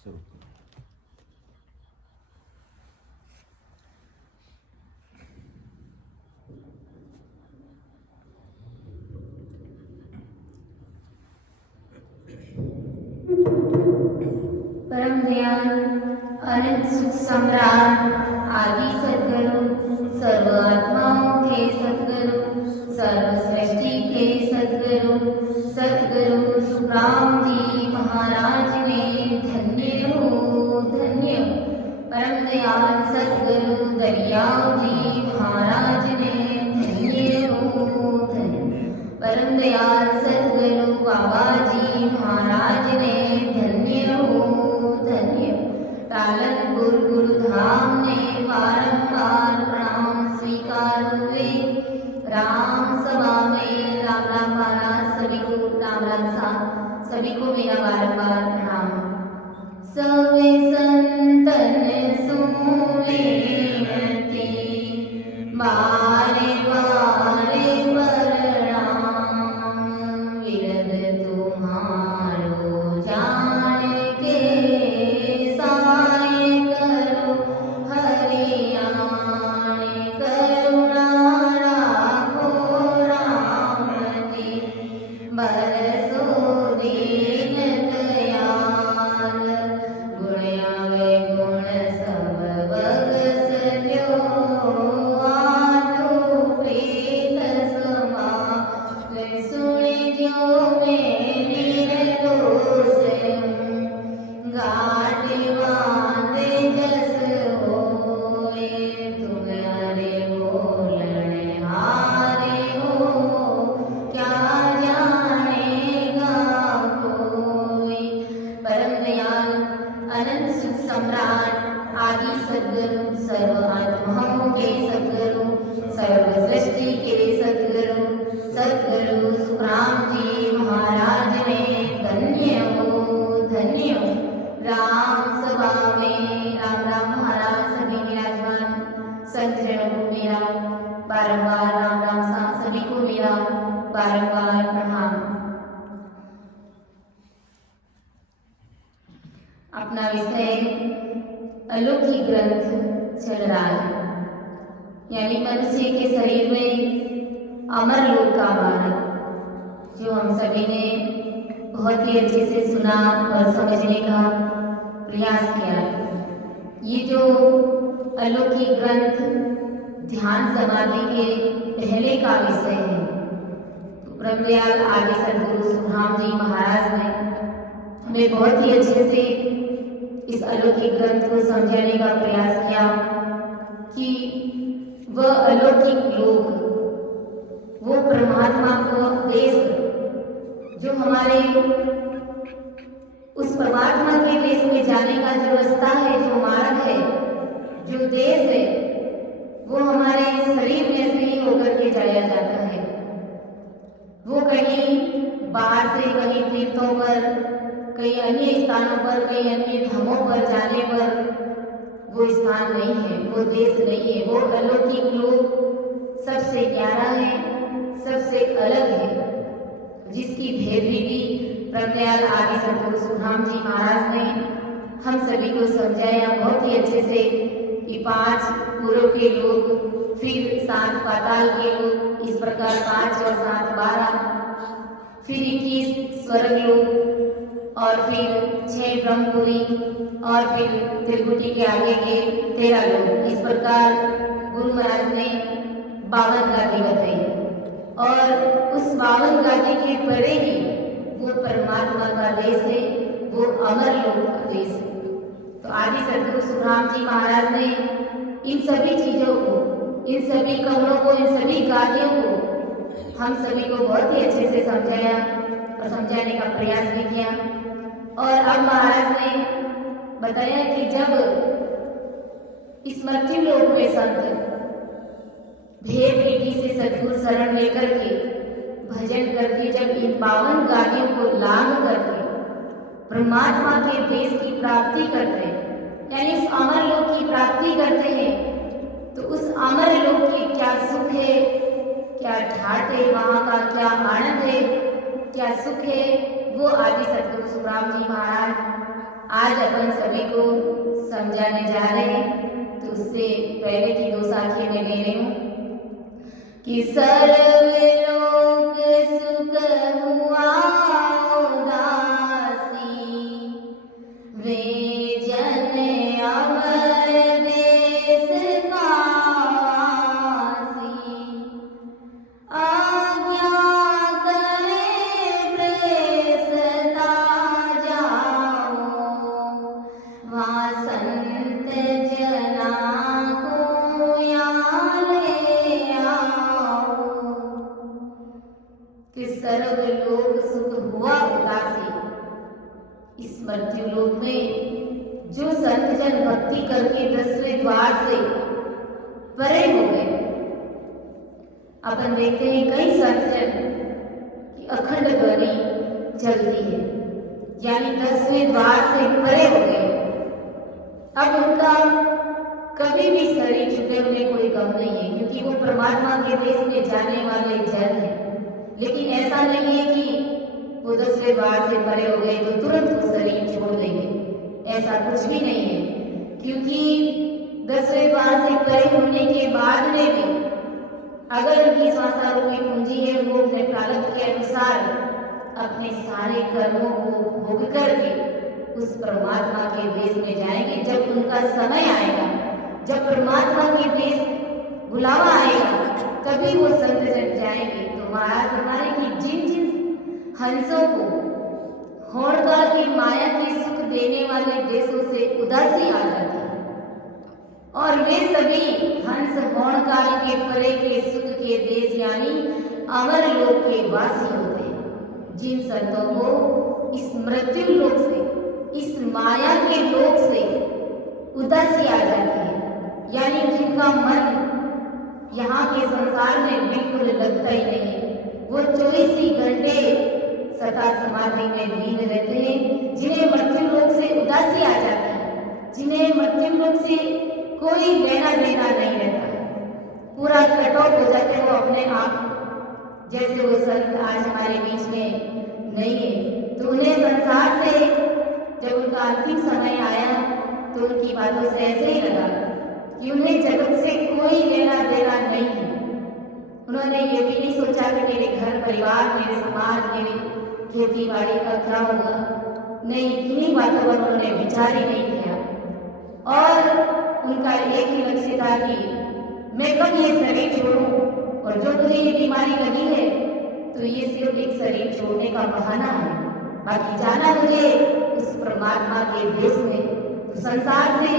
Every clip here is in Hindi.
शुरू परम दयाल अनंत सुख सम्राट आदि सद्गुरु सर्व आत्माओं के सद्गुरु सर्व सृष्टि के सद्गुरु सद्गुरु सुखराम जी महाराज ने धन्य हो धन्य। परम दयाल सद्गुरु दरियाव जी महाराज ने धन्य हो धन्य। परम दयाल सद्गुरु बाबा जी महाराज ने धन्य हो धन्य। पालनपुर गुरुधाम ने बारंबार प्रणाम स्वीकार हुए। राम सभा में राम राम वाला सभी को राम राम सा सभी को मेरा बारंबार प्रणाम। सवे संतन सुवेती बारे बारे प्रणाम। विरद तुम्हारो जान के साय करो हरियाण। करुणा राखो राम जी बरसो दीन दयाल। गुण आवे गुण सब बगसल्यो आधो प्रीत समाल। सुनि जो मेरी दोष घाट बांधे जस होए। तुम्हारे बोलने हारे हो क्या जानेगा कोई। परम दयाल अनंत सुख सम्राट आदि सद्गुरु सर्व आत्माओं के सद्गुरु सर्व सृष्टि के सद्गुरु सद्गुरु सुखराम जी महाराज ने धन्य हो धन्य। राम सभा में राम राम महाराज सभी विराजमान संत जनों को मेरा बारंबार राम राम सा सभी को मेरा बारंबार प्रणाम। अपना विषय अलौकिक ग्रंथ चल रहा है, यानी मनुष्य के शरीर में अमर लोक का मार्ग, जो हम सभी ने बहुत ही अच्छे से सुना और समझने का प्रयास किया है। ये जो अलौकिक ग्रंथ ध्यान समाधि के पहले का विषय है। तो ब्रह्मदयाल आदि सद्गुरु सुखराम जी महाराज ने हमें बहुत ही अच्छे से इस अलौकिक ग्रंथ को समझाने का प्रयास किया कि वह अलौकिक लोक, वो परमात्मा को देश, जो हमारे उस परमात्मा के देश में जाने का जो रास्ता है, जो मार्ग है, जो देश है, वो हमारे शरीर में से ही होकर के जाया जाता है। वो कहीं बाहर से, कहीं तीर्थों पर, कई अन्य स्थानों पर, कई अन्य धामों पर जाने पर वो स्थान नहीं है, वो देश नहीं है। वो अलौकिक लोक सबसे न्यारा है, सबसे अलग है, जिसकी भेद विधि ब्रह्मदयाल आदि सद्गुरु सुखराम जी महाराज ने हम सभी को समझाया बहुत ही अच्छे से कि 5 पूर्व के लोग, फिर 7 पाताल के लोग, इस प्रकार 5 और 7 12, फिर 21 स्वर्ग लोग, और फिर 6 ब्रह्मपुरी, और फिर त्रिकुटी के आगे के 13 लोग। इस प्रकार गुरु महाराज ने 52 गादी बताई, और उस 52 गादी के परे ही वो परमात्मा का देश है, वो अमर लोक का देश है। तो आदि सद्गुरु सुखराम जी महाराज ने इन सभी चीजों को, इन सभी कमरों को, इन सभी गादियों को हम सभी को बहुत ही अच्छे से समझाया और समझाने का प्रयास भी किया। और अब महाराज ने बताया कि जब इस मृत्यु लोक में संत भेद विधि से सद्गुरु शरण लेकर के भजन करके जब इन 52 गादियों को लाभ करके परमात्मा के देश की प्राप्ति करते हैं, यानी उस अमर लोक की प्राप्ति करते हैं, तो उस अमर लोक की क्या सुख है, क्या ठाट है, वहाँ का क्या आनंद है, क्या सुख है, वो आदि सद्गुरु सुखराम जी महाराज आज अपन सभी को समझाने जा रहे हैं। तो उससे पहले की 2 साखियां मैं ले रही हूँ कि सर्वलोक सुख हुआ उदासी, वे जन अमर देश का वासी, आज्ञा करे प्रेसता जाओ, वहाँ संत जना को यहाँ ले आओ। कि सर्वलोक सुख हुआ उदासी, इस मृत्यु लोक में जो संत जन भक्ति करके 10वें द्वार से परे हो गए। अपन देखते हैं कई संत जन की अखंड ध्वनि चलती है, यानी 10वें द्वार से परे हो गए। अब उनका कभी भी शरीर छूटे उन्हें कोई गम नहीं है, क्योंकि वो परमात्मा के देश में जाने वाले जन हैं। लेकिन ऐसा नहीं है कि वो 10वें द्वार से परे हो गए तो तुरंत वो शरीर छोड़ देंगे, ऐसा कुछ भी नहीं है। क्योंकि 10वें द्वार से परे होने के बाद में भी अगर उनकी श्वासारूपी पूंजी है, वो अपने प्रारब्ध के अनुसार अपने सारे कर्मों को भोग करके उस परमात्मा के देश में जाएंगे। जब उनका समय आएगा, जब परमात्मा के देश बुलावा आएगा, तभी वो संत जन जाएंगे। तो महाराज हमारे की जिन जिन हंसों को होड़काल की माया के सुख देने वाले देशों से उदासी आ जाती है, और वे सभी हंस होड़काल के परे के सुख के देश यानी अमर लोक के वासी होते हैं। जिन संतों को इस मृत्यु लोक से, इस माया के लोक से उदासी आ जाती है, यानी जिनका मन यहाँ के संसार में बिल्कुल लगता ही नहीं है, वो 24 ही घंटे सदा समाधि में लीन रहते हैं। जिन्हें मृत्यु लोक से उदासी आ जाती है, जिन्हें मृत्यु लोक से कोई लेना देना नहीं रहता है, पूरा कट ऑफ हो जाते हैं वो अपने आप। जैसे वो संत आज हमारे बीच में नहीं है, तो उन्हें संसार से जब उनका अंतिम समय आया तो उनकी बातों से ऐसे ही लगा कि उन्हें जगत से कोई लेना देना नहीं है। उन्होंने ये भी नहीं सोचा कि मेरे घर परिवार, मेरे समाज, मेरी खेती बाड़ी का क्या होगा, नहीं, किन्हीं बातों पर उन्होंने विचार ही नहीं किया। और उनका एक ही लक्ष्य था कि मैं कब ये शरीर छोड़ूं, और जो मुझे ये बीमारी लगी है तो ये सिर्फ एक शरीर छोड़ने का बहाना है, बाकी जाना मुझे उस परमात्मा के देश में, तो संसार से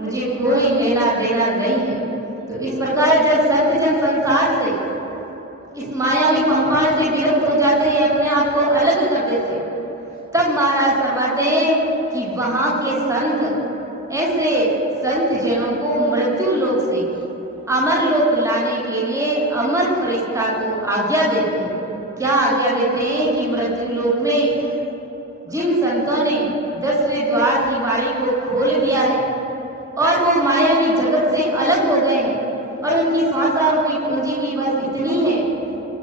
मुझे कोई लेना देना नहीं है। तो इस प्रकार जब संत जन संसार से, इस मायावी महामार से विरक्त हो जाते हैं, अपने आप को अलग कर देते, तब महाराज फरमाते हैं कि वहां के संत ऐसे संत जनों को मृत्यु लोक से अमर लोक लाने के लिए अमर फरिश्ता को आज्ञा देते हैं। क्या आज्ञा देते हैं कि मृत्यु लोक में जिन संतों ने 10वें द्वार की बारी को खोल दिया है और वो मायावी जगत से अलग हो गए और उनकी श्वासारूपी पूंजी भी बस इतनी है,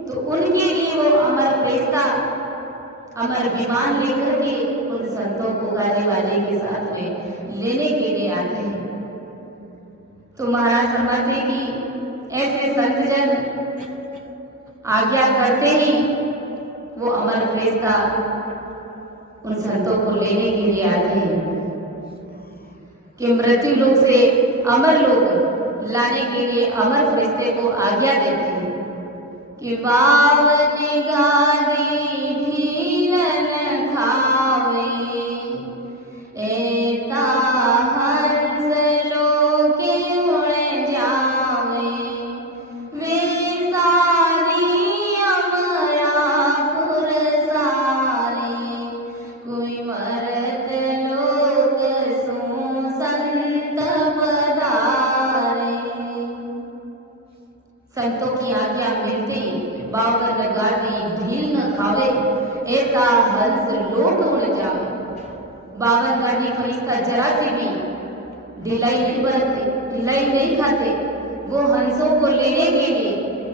तो उनके लिए वो अमर फरिश्ता अमर विमान लेकर के उन संतों को गाजे बाजे के साथ में लेने के लिए आते हैं। तो महाराज फरमाते कि ऐसे संत जन आज्ञा करते ही वो अमर फरिश्ता उन संतों को लेने के लिए आते हैं कि मृत्यु लोक से अमर लोक लाने के लिए अमर फरिश्ते को आज्ञा देते हैं कि बावन गादी धीरन खावे, एता हंस लोके उड़ जावे, वे सारी अमरापुर सारी, कोई मरत लोक सो संत पधारे। संतों की आज्ञा मिलते बावन गादी ढील न खावे, एता हंस लोक उड़ जावे। बावन गादी फरिश्ता जरा से भी ढिलाई नहीं बरतते, ढिलाई नहीं खाते, वो हंसों को लेने के लिए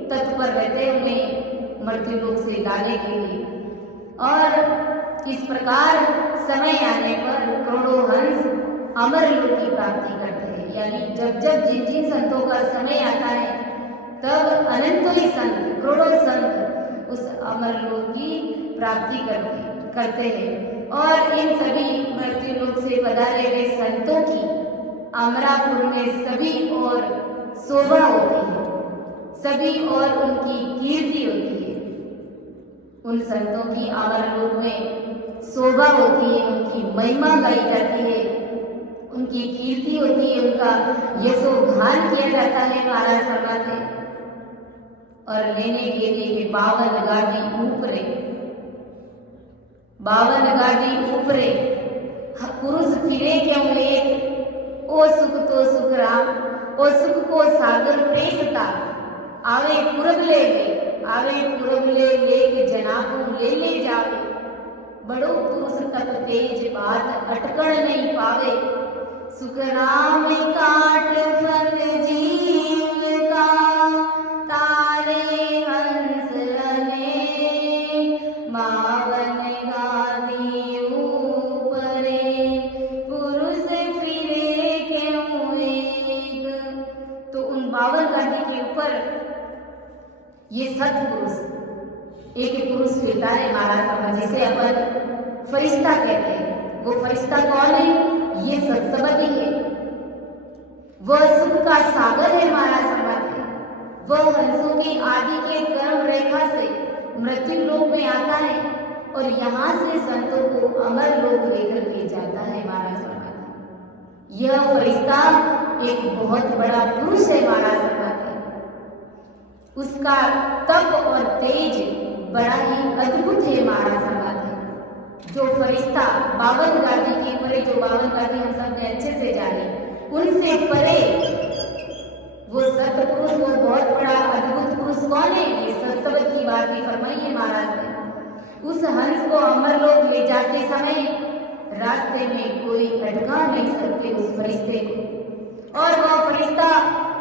तत्पर रहते, उन्हें मृत्यु लोक से लाने के लिए। और इस प्रकार समय आने पर करोड़ों हंस अमर लोक की प्राप्ति करते हैं। यानी जब जब जिन जिन संतों का समय आता है तब अनंतों ही संत, करोड़ों संत उस अमर लोक की प्राप्ति करते हैं। और इन सभी मृत्यु लोक से पधारे हुए संतों की अमरापुर में सभी और शोभा होती है, सभी और उनकी कीर्ति होती है। उन संतों की अमर लोक में शोभा होती है, उनकी महिमा गाई जाती है, उनकी कीर्ति होती है, उनका यशोगान किया जाता है। महाराज फरमाते हैं और लेने के लिए 52 गाड़ी ऊपरे, 52 गाड़ी ऊपरे पुरुष फिरे क्यों एक, ओ सुख तो सुख राम, ओ सुख को सागर प्रेसता, आवे पूरब ले आवे पूरब ले जनाबू ले जावे, बड़ो पुरुष तक तेज बात अटकण नहीं पावे, सुख राम काट फल जीव का, तारे हंस अनेक, मावन गादी ऊपरे, पुरुष फिरे क्यों एक। तो उन 52 गादी के ऊपर ये सतपुरुष एक पुरुष फिरता है महाराज, जिसे अपन फरिश्ता कहते हैं। वो फरिश्ता कौन है? ये सत्सवती है, वह सुख का सागर है महाराज फरमाते हैं। वह हंसों की आदि के कर्म रेखा से मृत्यु लोक में आता है और यहाँ से संतों को अमर लोक लेकर के जाता है महाराज फरमाते हैं। यह फरिश्ता एक बहुत बड़ा पुरुष है महाराज फरमाते हैं। उसका तप और तेज बड़ा ही अद्भुत है महाराज फरमाते हैं। जो फरिश्ता 52 गादी के परे, जो 52 गादी हम सब ने अच्छे से जाने, उनसे परे वो सतपुरुष, वो बहुत बड़ा अद्भुत पुरुष कौन है? ये सत्सवत की बात भी फरमाई है महाराज ने। उस हंस को अमर लोक ले जाते समय रास्ते में कोई अटका नहीं सकते उस फरिश्ते को, और वह फरिश्ता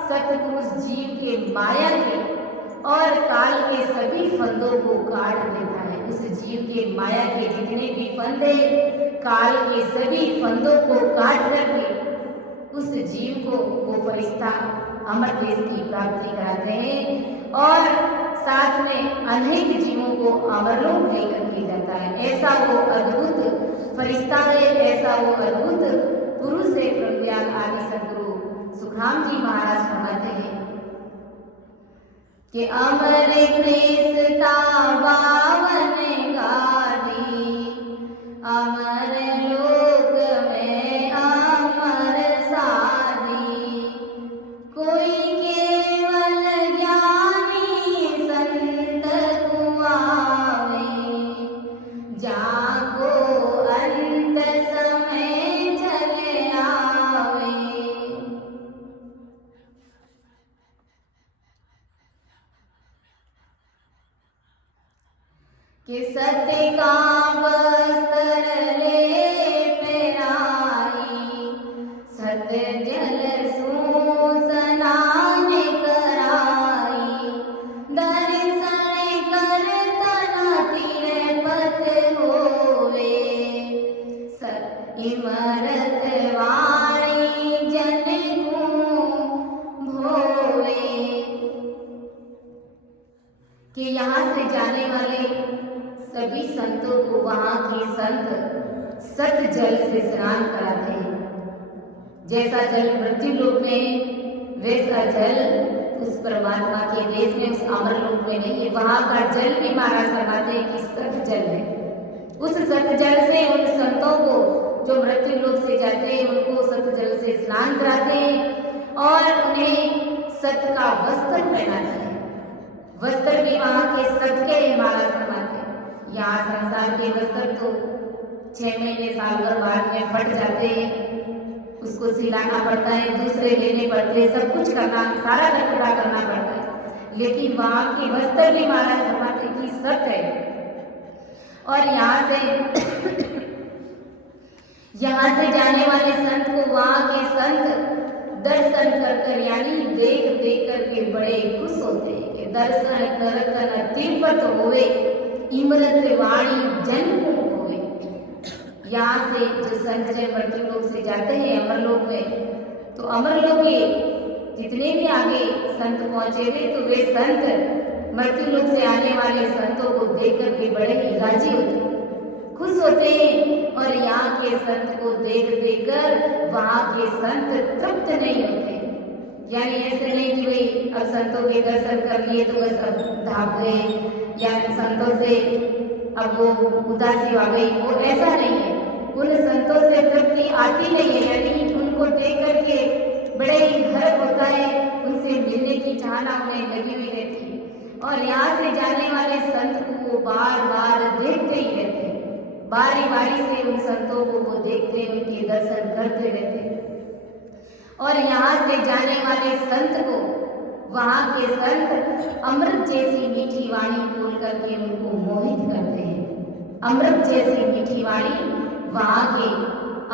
सतपुरुष जीव के माया के और काल के सभी फंदों को काट देता है। उस जीव के माया के जितने भी फंदे, काल के सभी फंदों को काट करके उस जीव को वो फरिश्ता अमर देश की प्राप्ति कराते हैं और साथ में अनेक जीवों को अमरलोक लेकर के जाता है। ऐसा वो अद्भुत फरिश्ता है, ऐसा वो अद्भुत पुरुष है। ब्रह्मज्ञान आदि सदगुरु सुखराम जी महाराज फरमाते हैं कि अमर कृष्णता 52 गादी, अमर लोक में अमर सादी, कोई केवल ज्ञानी संत को आवे, जाको अंत समय चले आवे। कि सत्य का वस्त्र ले पहनाई, सत्य जल स्नान कराई, दर्शन कर तना तिरपत होवे, इमरत वाणी जन को भोवे। कि यहाँ से जाने वाले सभी संतों को वहां के संत सत जल से स्नान कराते हैं। जैसा जल मृत्यु लोक में, वैसा जल उस परमात्मा के देश में, उस अमर लोक में नहीं है। वहां का जल भी महाराज फरमाते हैं कि सत जल है। उस सत जल से उन संतों को जो मृत्यु लोक से जाते हैं उनको सत जल से स्नान कराते हैं और उन्हें सत का वस्त्र पहनाते हैं। वस्त्र भी वहां के सत के महाराज फरमाते हैं। यहाँ संसार के वस्त्र तो 6 महीने साल भर बाद में फट जाते हैं, उसको सिलाना पड़ता है, दूसरे लेने पड़ते हैं, सब कुछ करना, सारा कटोरा करना पड़ता है। लेकिन वहाँ के वस्त्र भी महाराज फरमाते कि सत है। और यहाँ से जाने वाले संत को वहाँ के संत दर्शन कर यानी देख करके बड़े खुश होते हैं कि दर्शन कर तिरपत होवे, इमरत वाणी जन को होवे। यहाँ से जो संत जन मृत्यु लोक से जाते हैं अमरलोक में, तो अमरलोक के जितने भी आगे संत पहुंचे थे तो वे संत मृत्यु लोक से आने वाले संतों को देख करके बड़े ही राजी होते, खुश होते हैं। और यहाँ के संत को देख कर वहाँ के संत तृप्त नहीं होते। यानी ऐसे नहीं कि भाई अब संतों के दर्शन कर लिए तो बस अब भाग गए या संतों से अब वो उदासी आ गई, वो ऐसा नहीं है। उन संतों से तृप्ति आती नहीं है, यानी उनको देख करके बड़े ही हर्ष होता है, उनसे मिलने की चाहना उन्हें लगी हुई रहती है। और यहाँ से जाने वाले संत को वो बार बार देखते ही रहते, बारी बारी से उन संतों को वो देखते, उनके दर्शन करते रहते। और यहाँ से जाने वाले संत को वहाँ के संत अमृत जैसी मीठी वाणी बोल करके उनको मोहित करते हैं। अमृत जैसी मीठी वाणी वहाँ के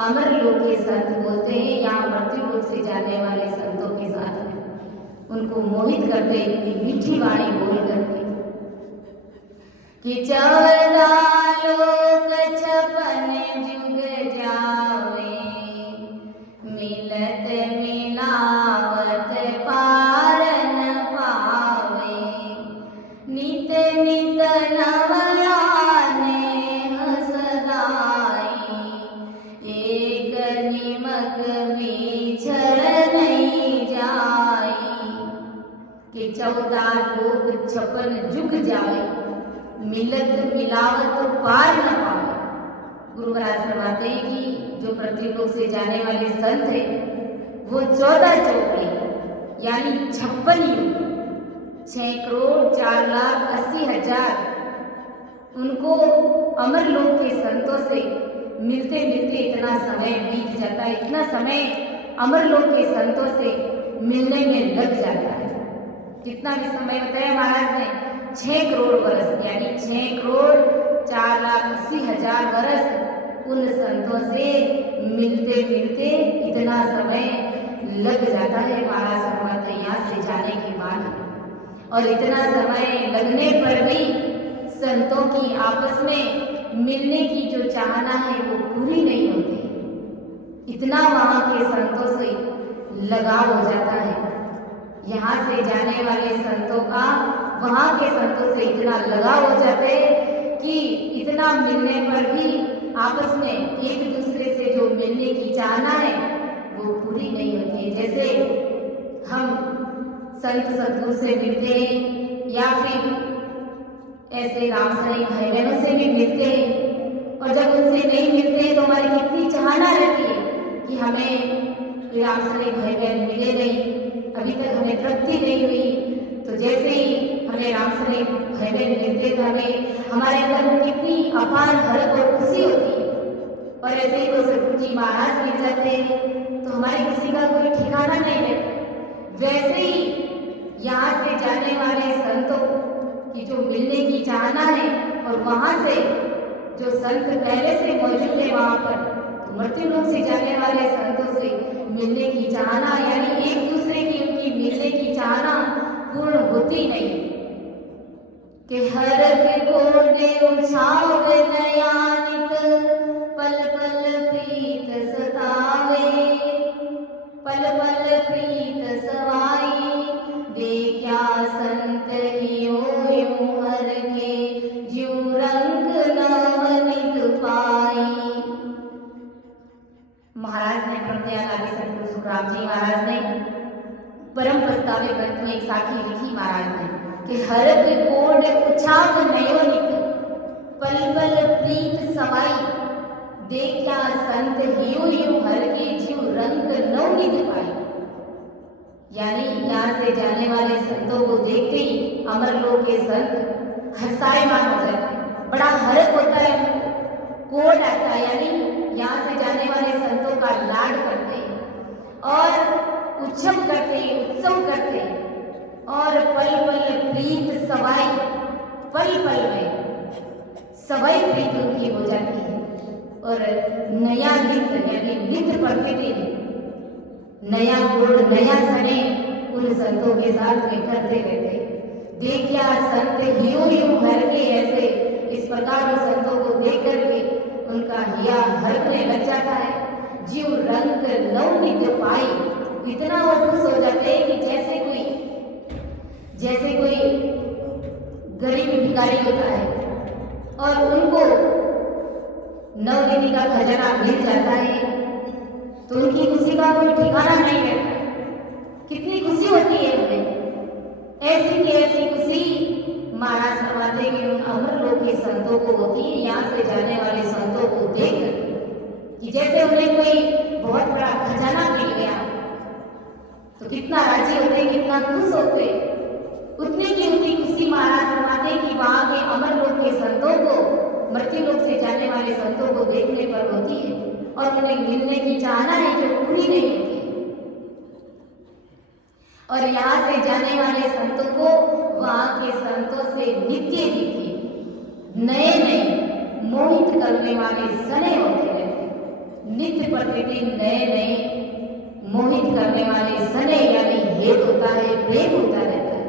अमर लोक के संत बोलते हैं, यहाँ मृत्यु लोक से जाने वाले संतों के साथ उनको मोहित करते हैं मीठी वाणी बोल करके कि 14 लोक 56 जुग जावे, मिलत मिलावत पार न पावे, नित नित नवराने हसदाई, एक निमक बिछड़ नहीं जाई। कि 14 लोक 56 जुग जावे, मिलत मिलावत पार न पावे। गुरु महाराज फरमाते हैं कि जो मृत्यु लोक से जाने वाले संत है वो 14 चौकड़ी यानी 56 युग 6 करोड़ 4 लाख 80 हजार उनको अमर लोक के संतों से मिलते मिलते इतना समय बीत जाता है, इतना समय अमर लोक के संतों से मिलने में लग जाता है। कितना भी समय बताया महाराज ने, 6 करोड़ वर्ष यानी 6 करोड़ 4 लाख 80 हजार वर्ष उन संतों से मिलते मिलते इतना समय लग जाता है। महाराज फरमाते यहाँ से जाने के बाद, और इतना समय लगने पर भी संतों की आपस में मिलने की जो चाहना है वो पूरी नहीं होती। इतना वहाँ के संतों से लगाव हो जाता है। यहाँ से जाने वाले संतों का वहाँ के संतों से इतना लगाव हो जाते कि इतना मिलने पर भी आपस में एक दूसरे से जो मिलने की चाहना है वो पूरी नहीं होती है। जैसे हम संत सद्गुरु से मिलते हैं या फिर ऐसे रामसरी भाई बहनों से भी मिलते हैं, और जब उनसे नहीं मिलते हैं तो हमारी कितनी चाहना रहती है कि हमें रामसरी भाई बहन मिले नहीं, अभी तक हमें तृप्ति नहीं हुई। तो जैसे ही हमें रामसरी भाई बहन मिलते तो हमें हमारे अंदर कितनी अपार हर्ष और खुशी होती है। और ऐसे ही तो सद्गुरु जी महाराज मिल जाते हैं तो हमारे किसी का कोई ठिकाना नहीं रहता। वैसे ही यहाँ से जाने वाले संतों की जो मिलने की चाहना है, और वहाँ से जो संत पहले से मौजूद है वहाँ पर, तो मृत्यु लोक से जाने वाले संतों से मिलने की चाहना यानी एक दूसरे की उनकी मिलने की चाहना पूर्ण होती नहीं। कि हर को दे उछाव नयानिक, पल पल प्रीत सतावे, पल पल प्रीत सवाई, दे क्या संत हियो यूं हर के, ज्यों रंग नवनित पाई। महाराज ने प्रत्याग आदि सतगुरु सुखराम जी महाराज ने परम प्रस्तावे ग्रंथ में एक साखी लिखी महाराज ने कि हरक कोड उछाव नयो निक, पल पल प्रीत सवाई, देखा संत हियो हियो हर के, ज्यों रंग नवनित पाई। यानी यहाँ से जाने वाले संतों को देखते ही अमर लोक के संत हर्षायमान हो जाते हैं, बड़ा हर्ष होता है उनको, कोड आता है यानी यहाँ से जाने वाले संतों का लाड करते हैं और उत्सव करते हैं, उत्सव करते हैं। और पल पल प्रीत सवाई, पल पल में सवाई प्रीत उनकी हो जाती है। और नया नित्य यानी नित्य प्रतिदिन नया गुण नया सने उन संतों के साथ में करते रहते। देखिया संत हियो हियो हर के, ऐसे इस प्रकार उन संतों को देख करके उनका हिया हरकने लग जाता है। जीव रंग नवनीत पाई इतना वो खुश हो जाते हैं कि जैसे कोई गरीब भिखारी होता है और उनको नवनीति का खजाना मिल जाता है तो उनकी खुशी का कोई ठिकाना नहीं रहता। कितनी खुशी होती है उन्हें। ऐसी की ऐसी खुशी महाराज फरमाते कि उन अमर लोक के संतों को होती है, यहाँ से जाने वाले संतों को देख कि जैसे उन्हें कोई बहुत बड़ा खजाना मिल गया तो कितना राजी होते, कितना खुश होते। उतनी की उतनी खुशी महाराज फरमाते कि वहां के अमर लोक के संतों को, मृत्यु लोक से जाने वाले संतों को देखने पर होती है और उन्हें मिलने की चाहना है जो पूरी नहीं होती। और यहाँ से जाने वाले संतों को वहां के संतों से नित्य नए नए मोहित करने वाले सने होते रहते। नित्य प्रतिदिन नए नए मोहित करने वाले सने यानी हेत होता है, प्रेम होता रहता है।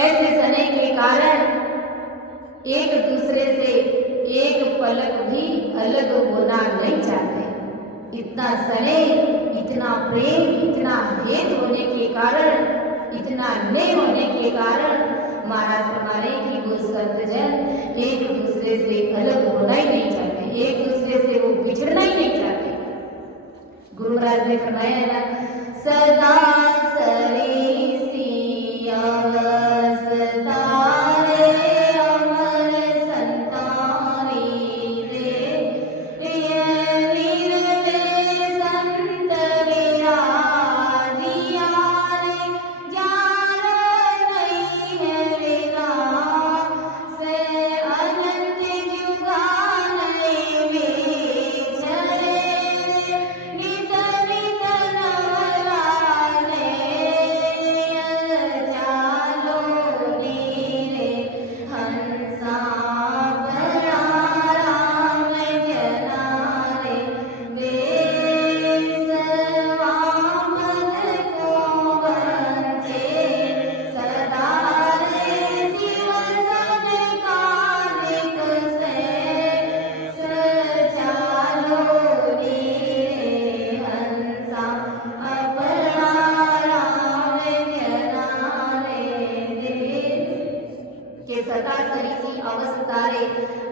ऐसे सने के कारण एक दूसरे से एक पलक भी अलग होना नहीं चाहते। इतना सने, इतना प्रेम, इतना हेत होने के कारण, इतना नए होने के कारण महाराज फरमाने कि वो संतजन एक दूसरे से अलग होना ही नहीं चाहते, एक दूसरे से वो बिछड़ना ही नहीं चाहते। गुरु महाराज ने फरमाया है ना, सदा सरीसी अवस्था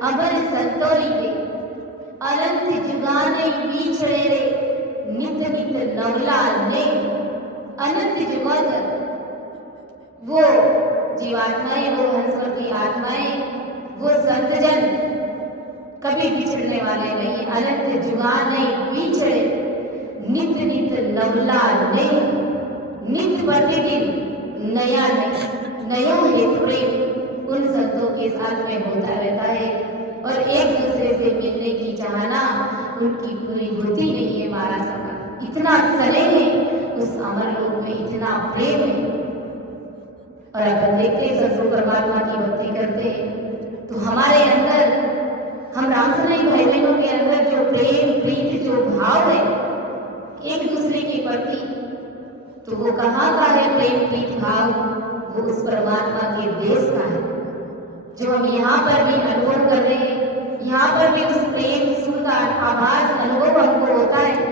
अमर संतोरी के अनंत जुगाने बिछड़े रे नित नित नवला ने। अनंत जुगों तक वो जीवात्माएं, वो हंसवती आत्माएं, वो संतजन कभी बिछड़ने वाले नहीं। अनंत जुगाने बिछड़े नित नित नवला ने। नित प्रतिदिन नया नयो हेतु प्रेम उन संतों के साथ में होता रहता है और एक दूसरे से मिलने की चाहना उनकी पूरी होती नहीं है। महाराज फरमाते इतना सने हैं उस अमर लोक में, इतना प्रेम है। और अगर देखते हैं सदगुरु परमात्मा की भक्ति करते तो हमारे अंदर, हम रामसनाई भाई बहनों के अंदर जो प्रेम प्रीति जो भाव है एक दूसरे के प्रति, तो वो कहाँ का है प्रेम प्रीति भाव? वो उस परमात्मा के देश का है जो हम यहाँ पर भी अनुभव कर रहे हैं। यहाँ पर भी उस प्रेम सुख का आभास अनुभव हमको होता है।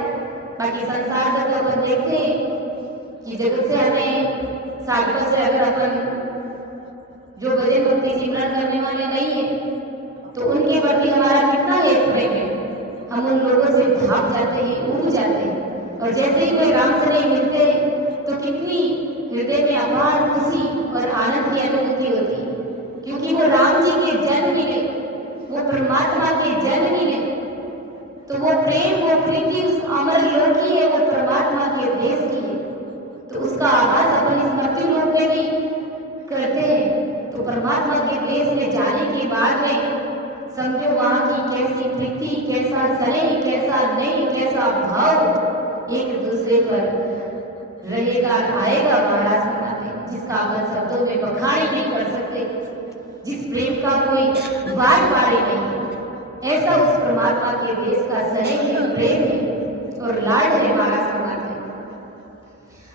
बाकी संसार से अपन देखते हैं कि जगत से हमें साधकों से अगर अपन जो भजन भक्ति सिमरन करने वाले नहीं है तो उनके प्रति हमारा कितना हेतु प्रेम है। हम उन लोगों से भाग जाते हैं, उब जाते हैं। और जैसे ही कोई राम से नहीं मिलते तो कितनी हृदय में अपार खुशी और आनंद की अनुभूति होती है, क्योंकि वो राम जी के जन्म मिले, वो परमात्मा के जन्म मिले। तो वो प्रेम, वो प्रीति उस अमर लोक की है, वो परमात्मा के देश की है। तो उसका आभास अपन इस मृत्यु लोक में भी करते हैं। तो परमात्मा के देश में जाने के बाद में समझो वहाँ की कैसी प्रीति, कैसा स्नेह, कैसा नहीं, कैसा भाव एक दूसरे पर रहेगा, आएगा। महाराज फरमाते जिसका अपन शब्दों में बखान नहीं कर सकते, जिस प्रेम का कोई वार पारी नहीं, ऐसा उस परमात्मा के देश का स्नेह है, प्रेम है और लाड है। महाराज फरमाते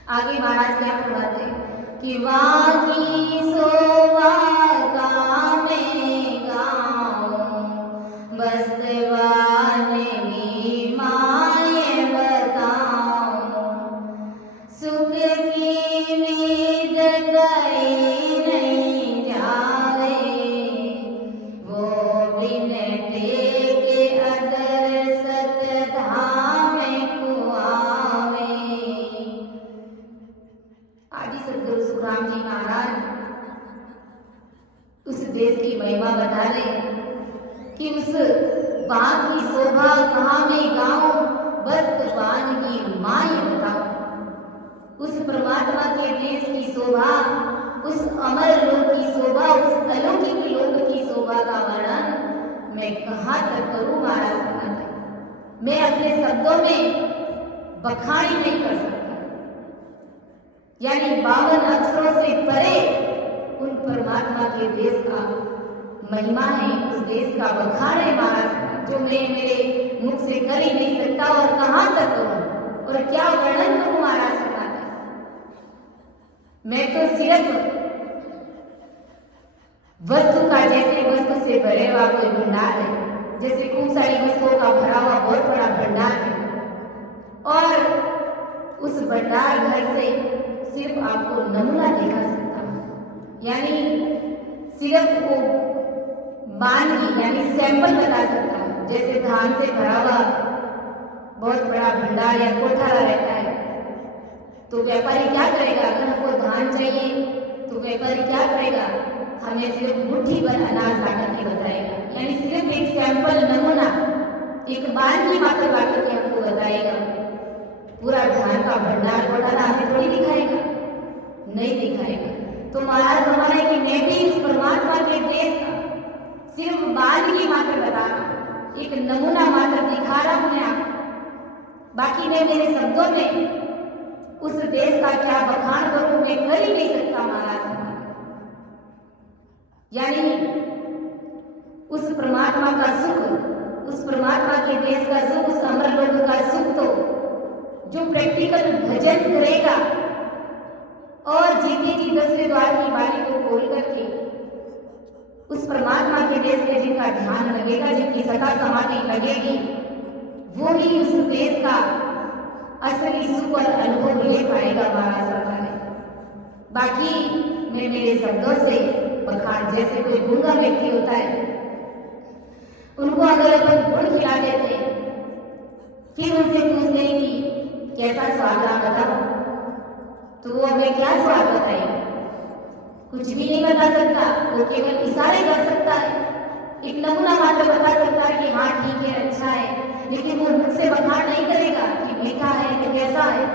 आगे, महाराज क्या फरमाते कि वाकी सोवा का में गाऊं बस जाने कि उस बाग की शोभा कहाँ मैं गाऊं, बस बान की माँ ये बताओ। उस परमात्मा के देश की शोभा, उस अमर लोक की शोभा, उस अलौकिक लोक की शोभा का वर्णन मैं कहाँ तक करूं महाराज फरमाते। मैं अपने शब्दों में बखान नहीं कर सकता, यानी 52 अक्षरों से परे उन परमात्मा के देश का महिमा है, उस देश का बखान है महाराज, जो मैं मेरे मुख से कर ही नहीं सकता और कहाँ तक करूं और क्या वर्णन करूं महाराज फरमाते। मैं तो सिर्फ वस्तु का, जैसे वस्तु से भरे हुआ कोई भंडार है, जैसे खूब सारी वस्तुओं का भरा हुआ बहुत बड़ा भंडार है, और उस भंडार घर से सिर्फ आपको नमूना दिखा सकता हूँ, यानी सिर्फ वो मानवी यानी सैंपल बता सकता हूँ। जैसे धान से भरा हुआ बहुत बड़ा भंडार या कोठारा रहता है, तो व्यापारी क्या करेगा, अगर हमको धान चाहिए तो व्यापारी क्या करेगा, हमें सिर्फ मुट्ठी भर अनाज लाकर के बताएगा, यानी सिर्फ एक सैंपल नमूना, एक बार की मात्र लाकर के हमको बताएगा। पूरा धान का भंडार कोठारा हमें थोड़ी दिखाएगा, नहीं दिखाएगा। तो महाराज हमारे कि मैं भी इस परमात्मा के देश का सिर्फ बात की मात्र बता रहा हूं, एक नमूना मात्र दिखा रहा हूं मैं आपको, बाकी मैं मेरे शब्दों में उस देश का क्या बखान करूं, मैं कर ही नहीं सकता महाराज। यानी उस परमात्मा का सुख, उस परमात्मा के देश का सुख, उस अमर लोक का सुख तो जो प्रैक्टिकल भजन करेगा और जीते जी 10वें द्वार की बारी को खोल करके उस परमात्मा के देश में जिनका ध्यान लगेगा, जिनकी सदा समाधि लगेगी, वो ही उस देश का असली सुख और अनुभव ले पाएगा महाराज बताने। बाकी मैं मेरे शब्दों से बखान, जैसे कोई गूंगा व्यक्ति होता है, उनको अगर अपन गुड़ खिला देते हैं, फिर उनसे पूछते हैं कि कैसा स्वाद आप बताओ, तो वो हमें क्या स्वाद बताएगा, कुछ भी नहीं बता सकता, वो केवल इशारे कर सकता है, एक नमूना मात्र बता सकता है कि हाँ ठीक है अच्छा है, लेकिन वो मुख से बखान नहीं करेगा कि मीठा है कि कैसा है।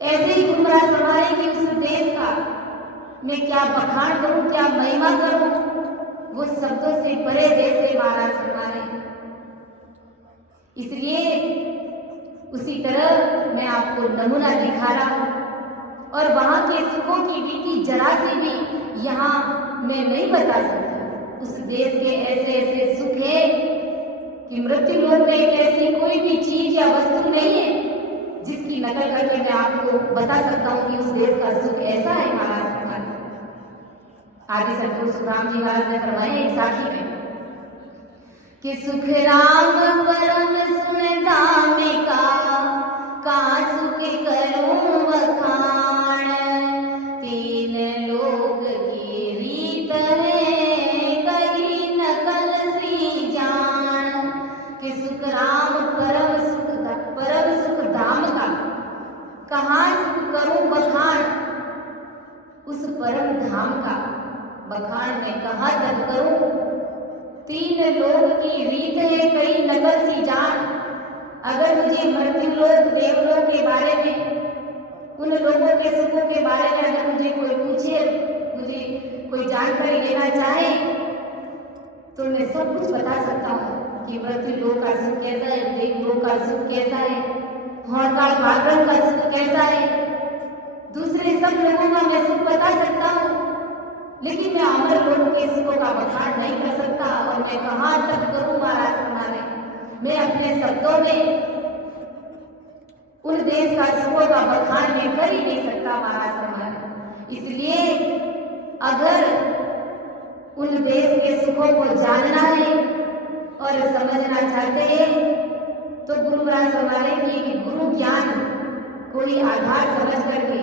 ऐसे ही गुरु महाराज फरमाए कि उस देश का मैं क्या बखान करूं, क्या महिमा करूं, वो शब्दों से परे देश है महाराज फरमाए। इसलिए उसी तरह मैं आपको नमूना दिखा रहा हूं, और वहां के सुखों की रीति जरा से भी यहाँ मैं नहीं बता सकता। उस देश के ऐसे ऐसे सुख है कि मृत्यु लोक में एक ऐसी कोई भी चीज या वस्तु नहीं है जिसकी नकल करके मैं आपको बता सकता हूँ कि उस देश का सुख ऐसा है महाराज फरमाए। आगे सतगुरु सुखराम जी महाराज ने फरमाया एक साखी में कि सुख राम परम सुन दामे का सुख करूं बखान, तीन लोक की रीत है कहीं नकल सी जान। कि सुख राम परम सुख धाम का कहाँ सुख करूं बखान, उस परम धाम का बखान मैं कहाँ तक करूं, तीन लोक की रीत है कई नकल सी जान। अगर मुझे मृत्यु लोक देवलोक के बारे में, उन लोगों के सुखों के बारे में अगर मुझे कोई पूछे, मुझे कोई जानकारी लेना चाहे, तो मैं सब कुछ बता सकता हूँ कि मृत्यु लोक का सुख कैसा है, देवलोक का सुख कैसा है, हौका भागवत का सुख कैसा है, दूसरे सब लोगों का मैं सुख बता सकता हूँ, लेकिन मैं अमर लोगों के सुखों का बखान नहीं कर सकता। और मैं कहाँ तक करूं महाराज फरमाए, मैं अपने शब्दों में उन देश का सुखों का बखान मैं कर ही नहीं सकता महाराज फरमाए। इसलिए अगर उन देश के सुखों को जानना है और समझना चाहते हैं, तो गुरु महाराज फरमाए कि गुरु ज्ञान कोई आधार समझ करके,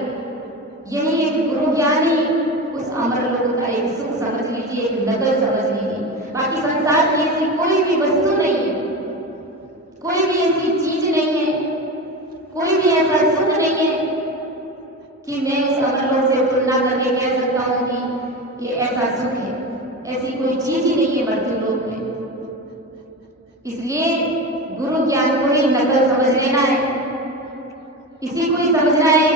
यही एक गुरु ज्ञान ही उस अमर लोक का एक सुख समझ लीजिए, एक नकल समझ लीजिए। बाकी संसार की ऐसी कोई भी वस्तु नहीं है, कोई भी ऐसी चीज नहीं है, कोई भी ऐसा सुख नहीं है कि मैं उस अमर लोक से तुलना करके कह सकता हूँ कि ये ऐसा सुख है। ऐसी कोई चीज ही नहीं है मृत्यु लोक में। इसलिए गुरु ज्ञान को ही नकल समझ लेना है, इसी को ही समझना है,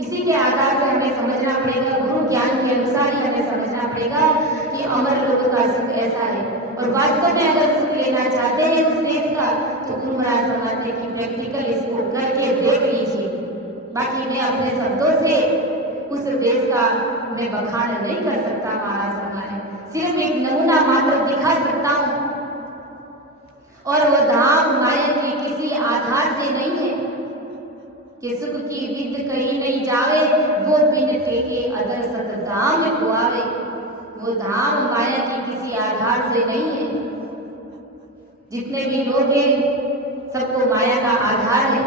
इसी के आधार से हमें समझना पड़ेगा, गुरु ज्ञान के अनुसार ही हमें समझना पड़ेगा कि अमर लोगों का सुख ऐसा है। और वास्तव में अगर सुख लेना चाहते हैं उस देश का तो गुरु महाराज फरमाते हैं कि प्रैक्टिकल इसको करके देख लीजिए। बाकी मैं अपने शब्दों से उस देश का मैं बखान नहीं कर सकता। महाराज फरमाए सिर्फ एक नमूना मात्र दिखा सकता हूँ। और वो धाम माया के किसी आधार से नहीं है कि सुख की विद कहीं नहीं जावे, वो बिन टेके अदर सत धाम को आवे। वो धाम माया के किसी आधार से नहीं है। जितने भी लोग हैं सबको माया का आधार है,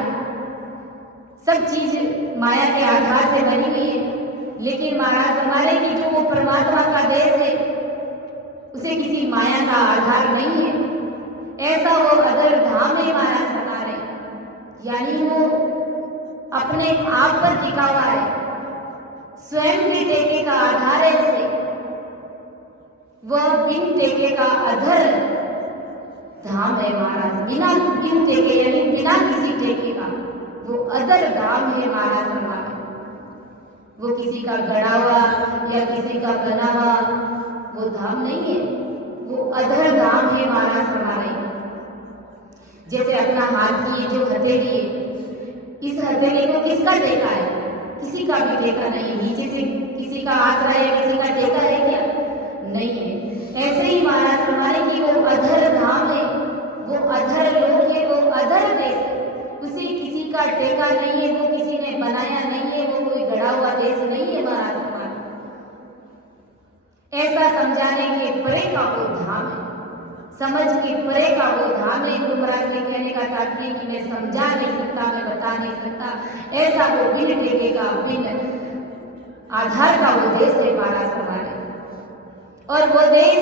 सब चीज माया के आधार से बनी हुई है। लेकिन महाराज हमारे की जो वो परमात्मा का देश है उसे किसी माया का आधार नहीं है। ऐसा वो अदर धाम है महाराज हमारे, यानी वो अपने आप पर टिका हुआ है, स्वयं के टेके का आधार है उसे। वह बिन टेके का अधर धाम है महाराज, बिना बिन टेके यानी बिना किसी टेके का वो अदर धाम है महाराज हमारे। वो किसी का गढ़ा हुआ या किसी का बना हुआ वो धाम नहीं है, वो अधर धाम है महाराज हमारे। जैसे अपना हाथ की जो हथेली है, इस हथेली को किसका टेका है? किसी का भी टेका नहीं। नीचे से किसी का आसरा है, किसी का टेका है क्या? नहीं है। ऐसे ही महाराज हमारे की वो अधर धाम है, वो अधर लोग है, वो अधर देश है, उसे किसी का टेका नहीं है, वो किसी ने बनाया नहीं है, वो कोई गढ़ा हुआ देश नहीं है महाराज हमारा। ऐसा समझाने के परे का वो धाम है, समझ के परे का वो धाम है। गुरु महाराज के कहने का तात्पर्य कि मैं समझा नहीं सकता, मैं बता नहीं सकता, ऐसा वो बिन टेके का बिन आधार का वो देश है महाराज हमारे। और वो देश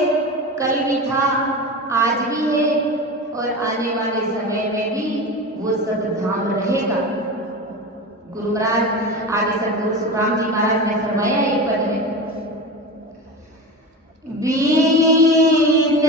कल भी था, आज भी है और आने वाले समय में भी वो सतधाम रहेगा। गुरु महाराज आगे सतगुरु सुखराम जी महाराज ने फरमाया एक पद में, बीत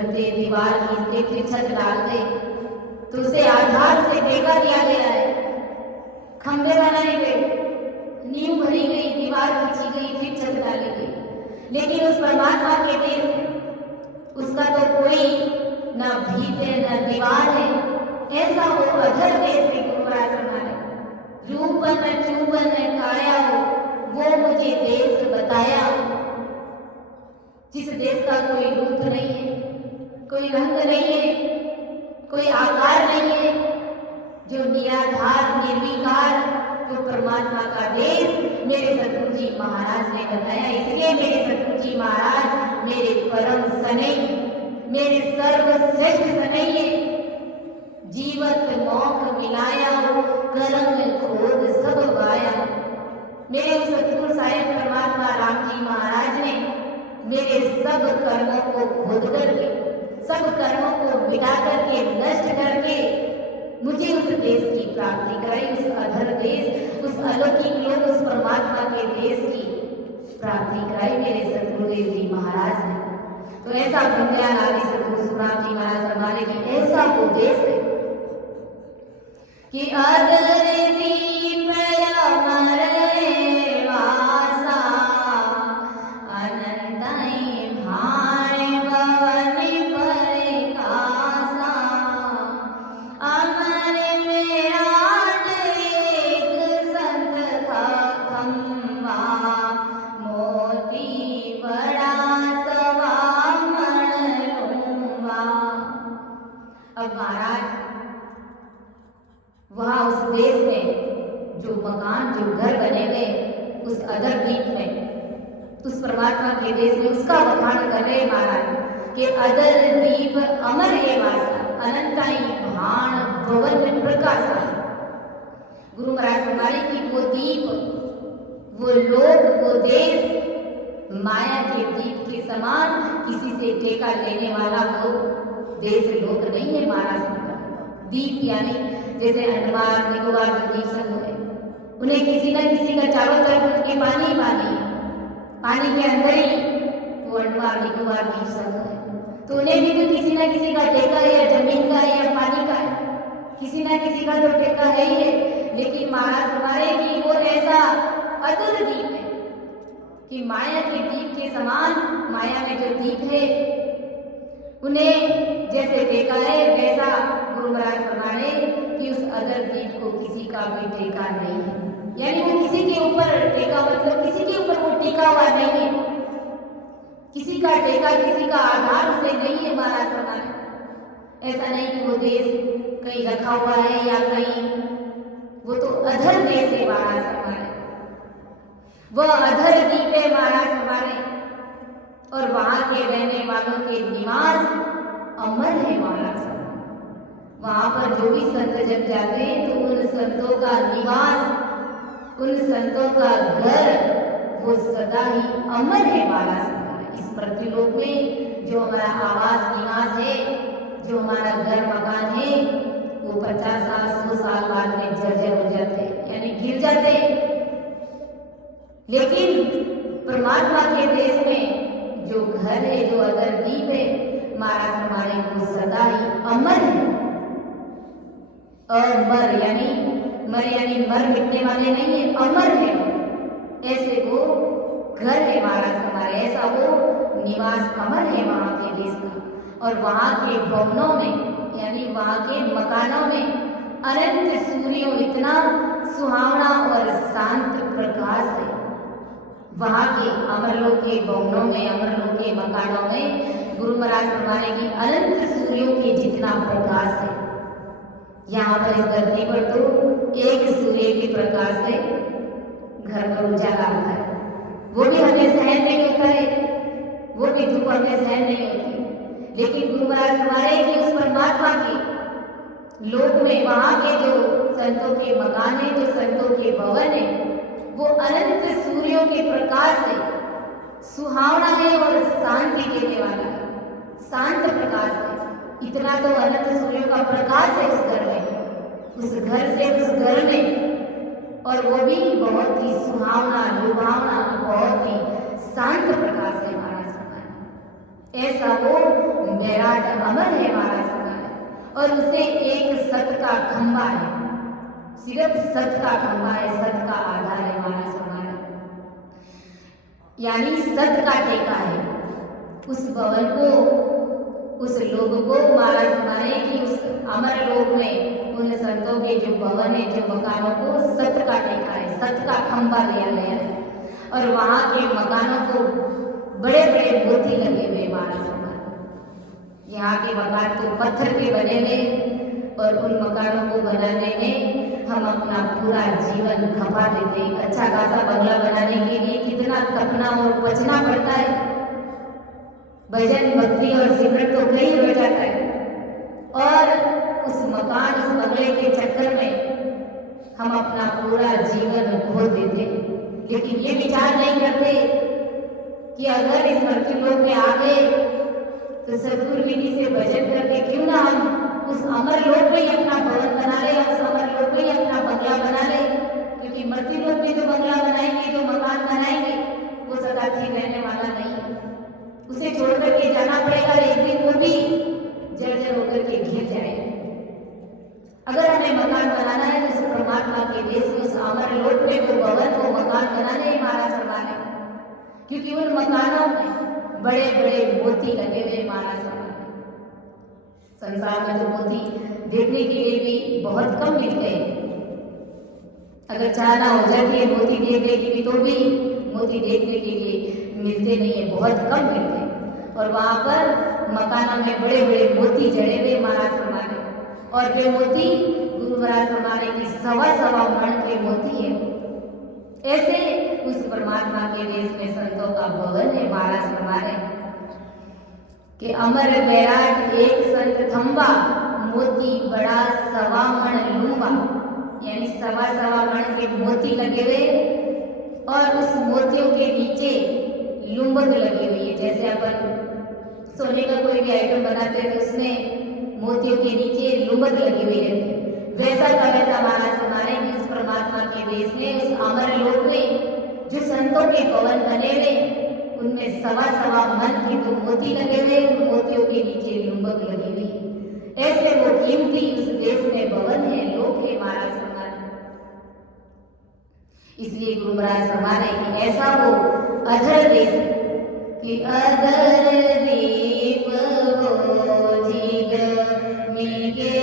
करते, दीवार खींचते, फिर छत डालते, तो उसे आधार से टेका दिया गया है, खंभे बनाए गए, नींव भरी गई, दीवार खींची गई, फिर छत डाली गई। लेकिन उस परमात्मा के देश में उसका तो कोई न भीत है न दीवार है। ऐसा वो अधर देश है गुरु महाराज हमारे। रूपन चूपन काया हो, वो मुझे देश बताया। जिस देश का कोई रूप नहीं है, कोई रंग नहीं है, कोई आकार नहीं है, जो निराधार निर्विकार, जो परमात्मा का देश मेरे सतगुरु जी महाराज ने बताया। इसलिए मेरे सतगुरु जी महाराज मेरे परम सनई, मेरे सर्वश्रेष्ठ सनई, जीवत मौख मिलाया, करम खोद सब गाया। मेरे सतगुरु साहिब परमात्मा राम जी महाराज ने मेरे सब कर्मों को खोद करके, सब कर्मों को मिटा करके, नष्ट करके मुझे उस देश की प्राप्ति कराई, उस अधर देश, उस अलौकिक लोक, उस परमात्मा के देश की प्राप्ति कराई मेरे सतगुरुदेव जी महाराज ने। तो ऐसा ब्रह्मज्ञान आदि सतगुरु सुखराम जी महाराज फरमाने की ऐसा वो देश है कि अधर दीप अमर वासा, अनंतई भाण भवन प्रकाशा। अमर विराट एक संत खंबा, मोती बड़ा सवा मण लूंबा। अब महाराज वहाँ उस देश में जो मकान, जो घर बने गए उस अधर द्वीप में, उस परमात्मा के देश में, उसका बखान कर रहे महाराज कि अधर द्वीप अमर ये वासा, अनंताई भाण भवन प्रकाशा। गुरु महाराज हमारे की वो द्वीप, वो लोक, वो देश माया के द्वीप के समान किसी से टेका लेने वाला वो देश लोक नहीं है महाराज। द्वीप यानी जैसे अंडमान निकोबार जो द्वीप समूह है, उन्हें किसी न किसी का चारों तरफ उनके पानी ही पानी है, पानी के अंदर ही वो अंडमान निकोबार द्वीप समूह है। तो उन्हें भी तो किसी न किसी का टेका है, या जमीन का है या पानी का है, किसी न किसी का तो टेका है ही है। लेकिन महाराज हमारे की वो ऐसा अधर द्वीप है कि माया के द्वीप के समान, माया में जो द्वीप है उन्हें जैसे टेका है, वैसा गुरु महाराज फरमाने कि उस अधर द्वीप को किसी का भी टेका नहीं है। यानी वो किसी के ऊपर टेका, मतलब किसी के ऊपर वो टिका हुआ नहीं है, किसी का टेका, किसी का आधार उसे नहीं है महाराज फरमाने। ऐसा नहीं कि वो देश कहीं रखा हुआ है या कहीं, वो तो अधर देश है महाराज फरमाने, वो अधर द्वीप है महाराज फरमाने। और वहां के रहने वालों के निवास अमर है महाराज। वहां पर जो भी संत जन जाते हैं तो उन संतों का निवास, उन संतों का घर वो सदा ही अमर है महाराज। इस पृथ्वीलोक में जो हमारा आवास निवास है, जो हमारा घर मकान है, वो 50 साल 100 साल बाद में जर्जर हो जाते हैं, यानी गिर जाते हैं। लेकिन परमात्मा के देश में जो घर है, जो अधर द्वीप है महाराज हमारे, वो सदा ही अमर है। अमर यानी मर, यानी मर मिटने वाले नहीं है, अमर है। ऐसे वो घर है महाराज हमारे, ऐसा वो निवास अमर है वहां के देश का। और वहां के भवनों में, यानी वहां के मकानों में अनंत सूर्यों, इतना सुहावना और शांत प्रकाश है। वहां के अमरलोक के भवनों में, अमरलोक के मकानों में गुरु महाराज फरमाने की अनंत सूर्यों के जितना प्रकाश है। यहाँ पर इस धरती पर तो एक सूर्य के प्रकाश से घर पर उजाला होता है, वो भी हमें सहन नहीं होता है, वो भी धूप हमें सहन नहीं होती। लेकिन गुरु महाराज फरमाने की उस परमात्मा के लोक में, वहां के जो संतों के मकान है, जो संतों के भवन है, वो अनंत सूर्यों के प्रकाश है, सुहावना है और शांति देने वाला है, शांत प्रकाश है। इतना तो अनंत सूर्यों का प्रकाश है उस घर में, उस घर से उस घर में, और वो भी बहुत ही सुहावना, लुभावना, बहुत ही शांत प्रकाश है महाराज। ऐसा वो बैराट अमर है महाराज फरमाए, और उसे एक सत का खंभा है, सिर्फ सत का खंभा है, सत का आधार है महाराज फरमाए, यानी सत का टेका है। उस भवन को, उस लोक को महाराज फरमाए कि उस अमर लोक में उन संतों के जो भवन है, जो मकानों को सत का टेका है, सत का खंभा दिया गया है, और वहां के मकानों को बड़े बड़े मोती लगे हुए महाराज फरमाए। यहाँ के मकान तो पत्थर के बने हुए, और उन मकानों को बनाने में हम अपना पूरा जीवन खपा देते हैं। अच्छा खासा बंगला बनाने के लिए कितना तपना और बचना पड़ता है, भजन भक्ति और सिमरन तो कहीं हो जाता है, और उस मकान, उस बंगले के चक्कर में हम अपना पूरा जीवन खो देते हैं। लेकिन ये विचार नहीं करते कि अगर इस मृत्यु लोक में आ गए तो सद्गुरु विधि से भजन करके क्यों ना हम उस अमर लोक में ही अपना भवन बना ले, उस अमर लोक में ही अपना बंगला बना ले। क्योंकि मृत्यु लोक में जो बंगला बनाएंगे, जो मकान बनाएंगे, वो सदा ठीक रहने वाला नहीं है, उसे छोड़ करके जाना पड़ेगा, एक दिन वो भी जर्जर होकर के गिर जाए। अगर हमें मकान बनाना है तो परमात्मा के देश में, उस अमर लोक में वो भवन, वो मकान बनाने ही महाराज फरमाए, क्योंकि उन मकानों में बड़े बड़े मोती लगे हुए महाराज फरमाए। संसार में तो मोती देखने के लिए भी बहुत कम मिलते हैं, अगर चाहना हो जाती है मोती देखने की भी, तो भी मोती देखने के लिए मिलते नहीं है, बहुत कम मिलते हैं। और वहां पर मकानों में बड़े बड़े मोती जड़े हुए महाराज फरमाए, और वे मोती गुरु महाराज फरमाने की सवा सवा मण के मोती है। ऐसे उस परमात्मा के देश में संतों का भवन है महाराज फरमाने कि अमर बैराट एक संत थंबा, मोती बड़ा सवा मण लूंबा, यानी सवा सवा मण के मोती लगे हुए, और उस मोतियों के नीचे लुम्बक लगी हुई है। जैसे अपन सोने का कोई भी आइटम बनाते हैं तो उसमें मोतियों के नीचे लुम्बक लगी हुई रहती है, वैसा का वैसा महाराज फरमाने कि उस परमात्मा के देश में, उस अमर लोक में जो संतों के भवन बने हुए, उनमें सवा सवा मन के जो मोती लगे हुए, उन मोतियों के नीचे लुम्बक लगी हुई। ऐसे वो कीमती उस देश में भवन है, लोक है महाराज फरमाने। इसलिए गुरु महाराज फरमाने कि ऐसा वो अधर देश कि अधर दीप वो जीग मिगे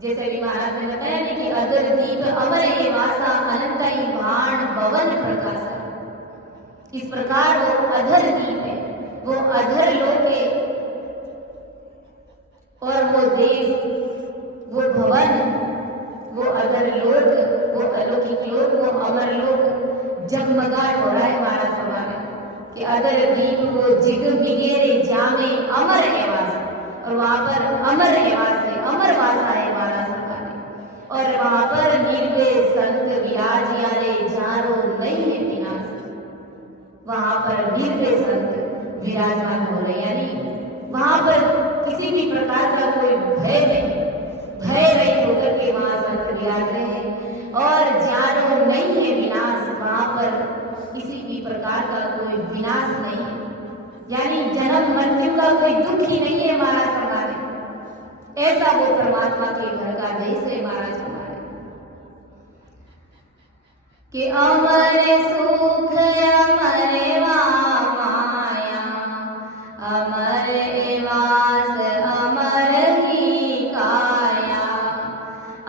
जैसे भी महाराज ने बताया कि अगर दीप अमर ये वासा अनंत ही भवन प्रकाश। इस प्रकार वो अधर दीप है, वो अधर लोक है, और वो देश, वो भवन, वो अधर लोक, वो अलौकिक लोक, वो अमर लोक जगमगाट हो रहा है महाराज हमारे कि अधर दीप वो जिग बिगेरे जामे अमर एवास, और वहां पर अमर एवास है, अमर वासा है महाराज हमारे। और वहां पर निर्भय संत विराजिया रे जारो नहीं है विनाश। वहां पर निर्भय संत विराजमान हो रहे, यानी वहां पर किसी भी प्रकार का कोई भय नहीं, भय रहित होकर के वहां संत विराज रहे हैं। और जारो नहीं है विनाश, वहां पर किसी भी प्रकार का कोई विनाश नहीं है, यानी जन्म मृत्यु का कोई दुख ही नहीं है महाराज हमारे। ऐसा वो परमात्मा के घर का देश है महाराज हमारे कि अमर सुख अमर माया, अमर वास अमर ही काया,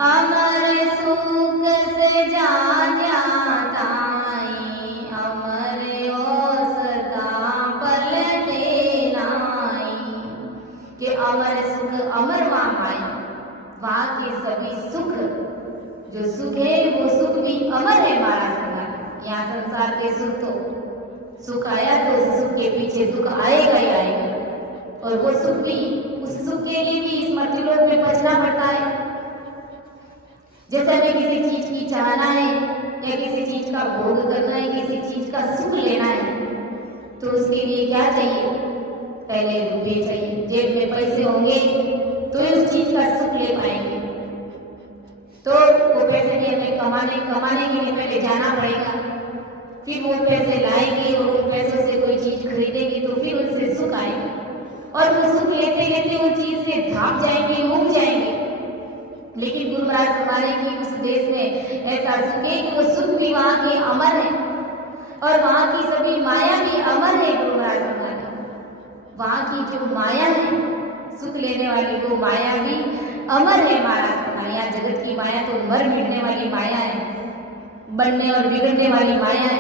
अमर सुख से जा जाताई, अमर औसता पलटे नाई। कि अमर सुख अमर माया, वहां के सभी सुख, जो सुख है वो सुख भी अमर है महाराज हमारे। यहाँ संसार के सुख तो सुख आया तो उस सुख के पीछे दुख आएगा ही आएगा, और वो सुख भी, उस सुख के लिए भी इस मर्त्यलोक में बचना पड़ता है। जैसे हमें किसी चीज की चाहना है या किसी चीज का भोग करना है, किसी चीज का सुख लेना है, तो उसके लिए क्या चाहिए? पहले रुपये चाहिए, जेब में पैसे होंगे तो उस चीज का सुख ले पाएंगे। तो वो पैसे भी हमें कमाने के लिए पहले जाना पड़ेगा, फिर वो पैसे लाएंगे और उन पैसों से कोई चीज खरीदेंगे तो फिर उससे सुख आएगा, और वो सुख लेते लेते वो चीज से भाग जाएंगे, उग जाएंगे। लेकिन गुरु महाराज हमारे की उस देश में ऐसा सुख है कि वो सुख भी वहाँ के अमर है, और वहाँ की सभी माया भी अमर है। गुरु महाराज हमारे वहाँ की जो माया है, सुख लेने वाली वो माया भी अमर है महाराज हमारे। यहाँ जगत की माया तो मर मिटने वाली माया है, बनने और बिगड़ने वाली माया है,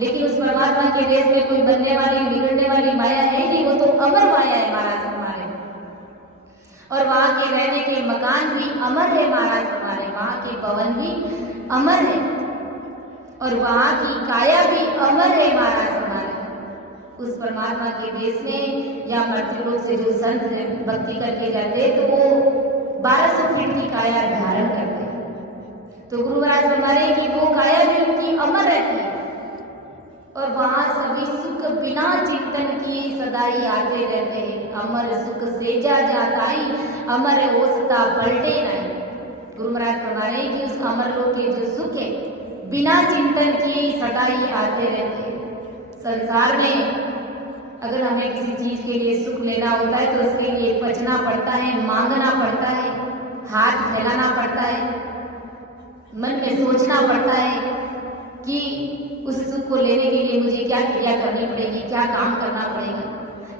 लेकिन उस परमात्मा के देश में कोई बनने वाली बिगड़ने वाली माया है नहीं, वो तो अमर माया है महाराज हमारे। और वहाँ के रहने के मकान भी अमर है महाराज हमारे, वहाँ के भवन भी अमर है, और वहाँ की काया भी अमर है महाराज हमारे। उस परमात्मा के देश में या मृत्युलोक से जो संत भक्ति करके जाते तो वो 1200 फीट की काया धारण करते हैं। तो गुरु महाराज हमारे की वो काया भी उनकी अमर रहती है, और वहाँ सभी सुख बिना चिंतन किए सदा ही आते रहते हैं। अमर सुख सेजा जाताई, अमर ओसता पलटे नहीं। गुरु महाराज हमारे की उस अमर लोक के जो सुख है बिना चिंतन किए सदा ही आते रहते हैं। संसार में अगर हमें किसी चीज के लिए सुख लेना होता है तो उसके लिए बचना पड़ता है, मांगना पड़ता है, हाथ फैलाना पड़ता है, मन में सोचना पड़ता है कि उस सुख को लेने के लिए मुझे क्या क्रिया करनी पड़ेगी, क्या काम करना पड़ेगा।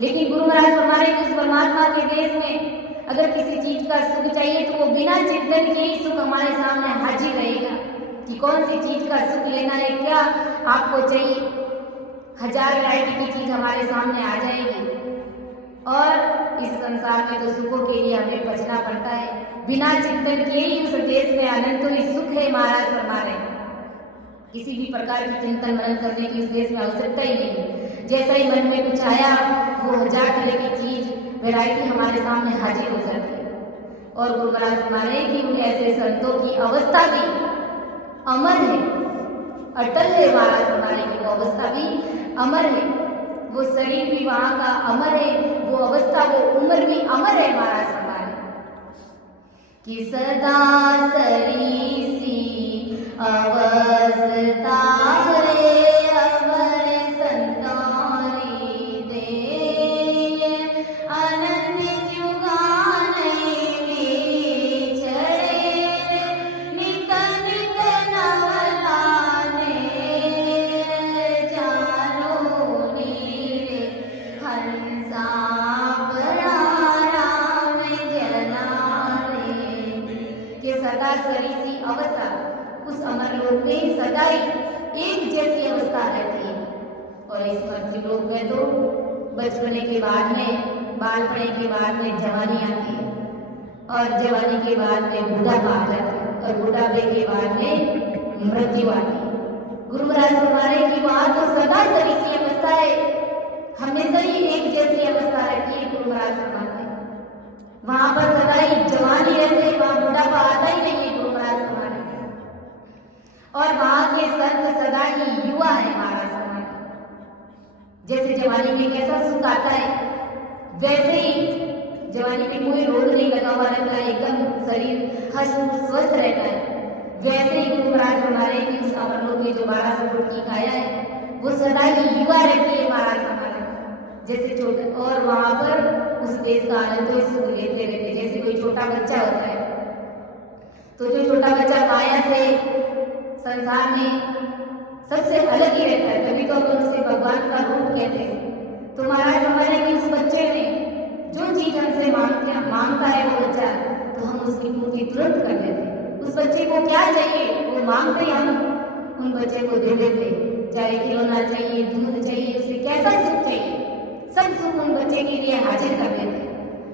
लेकिन गुरु महाराज हमारे उस परमात्मा के देश में अगर किसी चीज का सुख चाहिए तो वो बिना चिंतन के ही सुख हमारे सामने हाजिर रहेगा कि कौन सी चीज का सुख लेना है, क्या आपको चाहिए। 1000 वैरायटी की चीज हमारे सामने आ जाएगी, और इस संसार में तो सुखों के लिए हमें बचना पड़ता है। बिना चिंतन के ही उस देश में अनंत ही सुख है महाराज हमारे। किसी भी प्रकार की चिंतन मनन करने की उस देश में आवश्यकता ही नहीं है। जैसा ही मन में कुछ आया वो 1000 तरह की चीज वैरायटी हमारे सामने हाजिर हो जाती है। और गुरु महाराज हमारे की उन ऐसे संतों की अवस्था भी अमर है, अटल है महाराज हमारे की वो अवस्था भी अमर है, वो शरीर भी वहाँ का अमर है, वो अवस्था वो उम्र भी अमर है महाराज हमारे। कि सदा सरीसी अवस्था रे अमर संतारी दे, अनंत जुगाने ले चढ़े नित नित नवलाने, जानो नीरे हंसा बड़ा राम जनाने। के सदा सरीसी अवस्था उस अमर लोक में सदा ही एक जैसी अवस्था रहती है। और इस मृत्यु लोक में तो बचपने के बाद में, बालपने के बाद में जवानी आती है, और जवानी के बाद में बुढ़ापा आ जाता है, और बुढ़ापे के बाद में मृत्यु आती है। गुरु महाराज हमारे की वहां तो सदा सरी सी अवस्था है, हमेशा ही एक जैसी अवस्था रहती है। गुरु महाराज हमारे वहां पर सदा ही जवानी रहते हैं, वहां बुढ़ापा आता ही नहीं है। गुरु महाराज हमारे और वहां के संत सदा ही युवा है महाराज हमारे। जैसे जवानी में कैसा सुख आता है, वैसे ही जवानी में कोई रोग नहीं लगा हुआ रहता है, एकदम शरीर हष्ट स्वस्थ रहता है। वैसे ही गुरु महाराज हमारे की उस अमरलोक में जो 1200 फुट की काया है, वो सदा ही युवा रहती है महाराज हमारे जैसे छोटे। और वहां पर उस देश का आनंद तो सुख लेते रहते। जैसे कोई छोटा बच्चा होता है, तो जो छोटा बच्चा माया से संसार में सबसे अलग ही रहता है, तभी तो अपन उसे भगवान का रूप कहते हैं। तो महाराज हमारे की उस बच्चे ने जो चीज हमसे मांगता है वो बच्चा, तो हम उसकी पूर्ति तुरंत कर देते हैं। उस बच्चे को क्या चाहिए वो मांगते ही हम उन बच्चे को दे देते। चाहे खिलौना चाहिए, दूध चाहिए, उसे कैसा सुख चाहिए, सब सुख उन बच्चे के लिए हाजिर कर देते।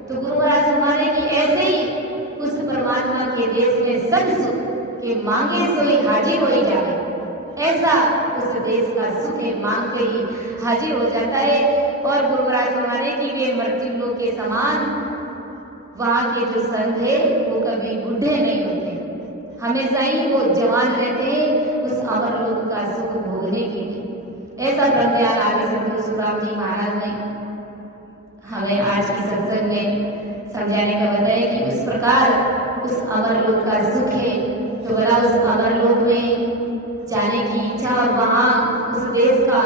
तो गुरु महाराज हमारे की ऐसे ही उस परमात्मा के देश में सब सुख के मांगे सोई हाजिर हो जाए, ऐसा उस देश का सुख है, मांगते ही हाजिर हो जाता है। और गुरु महाराज हमारे की वे मृत्यु लोक के समान वहाँ के जो संत है वो कभी बूढ़े नहीं होते, हमेशा ही वो जवान रहते हैं उस अमर लोक का सुख भोगने के लिए। ऐसा ब्रह्मज्ञान आदि संत सुखराम जी महाराज ने हमें आज के सत्संग में समझाने का बताया कि इस प्रकार उस अमर लोक का सुख है। तो बोला उस अमर लोक में जाने की इच्छा और वहाँ उस देश का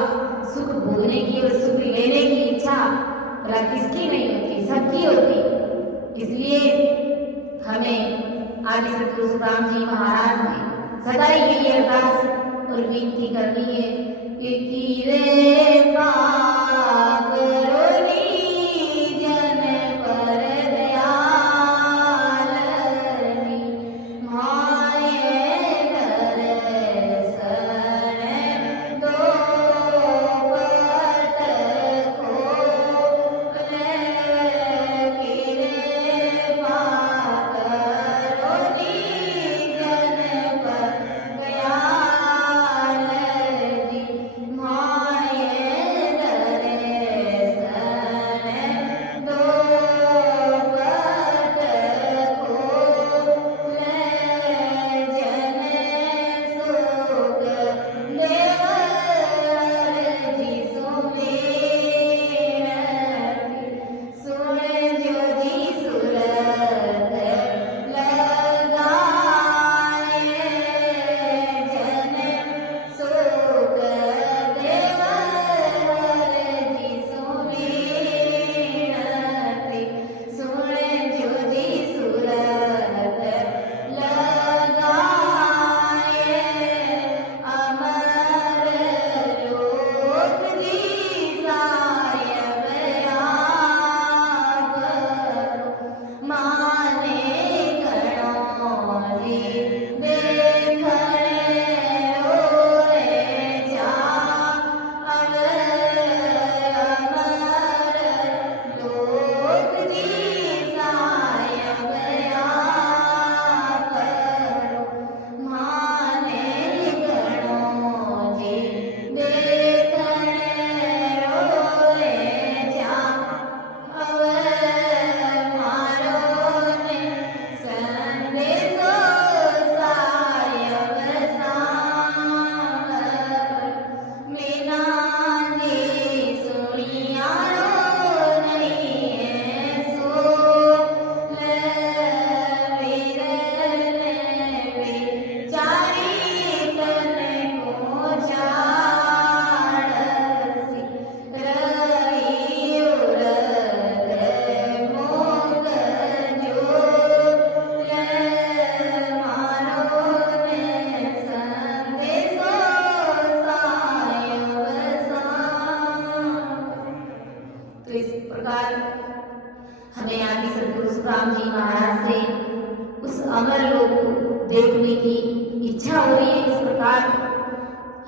सुख भोगने की और सुख लेने की इच्छा बोला किसकी नहीं होती, सबकी होती। इसलिए हमें आदि सतगुरु सुखराम जी महाराज ने सदा ही यही अरदास और विनती करनी है कि रे पाप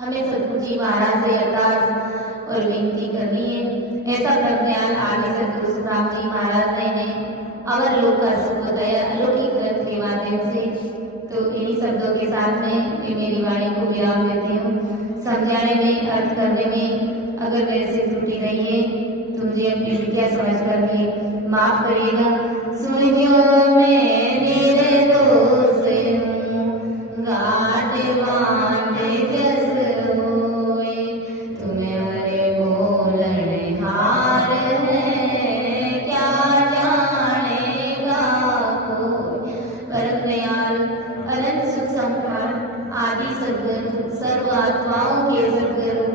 हमें सतगुरु जी महाराज से अरदास और विनती करनी है। ऐसा प्रज्ञान आदि सतगुरु सुखराम जी महाराज ने अवर लोक का सुख बताया अलौकिक ग्रंथ के माध्यम से। तो इन्हीं शब्दों के साथ में मैं मेरी वाणी को विराम देती हूँ। समझाने में, अर्थ करने में अगर मेरे से त्रुटि रही है तो मुझे अपनी विद्या समझ करके माफ करिएगा। सुनियो मेरे दोस्त गाटे बांटे जस होए, तुम्हारे बोलने हार है क्या जानेगा कोई। परम दयाल अनंत सुख संपन्न आदि सद्गुरु, सर्व आत्माओं के सद्गुरु,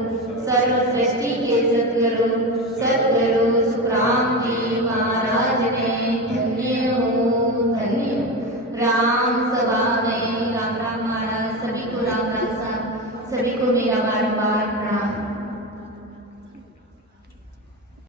सर्व सृष्टि के सद्गुरु, सद्गुरु सुखराम जी महाराज ने धन्य हो, धन्य हो। राम सभा में राम राम महाराज, सभी को राम राम सा, सभी को मेरा बार बार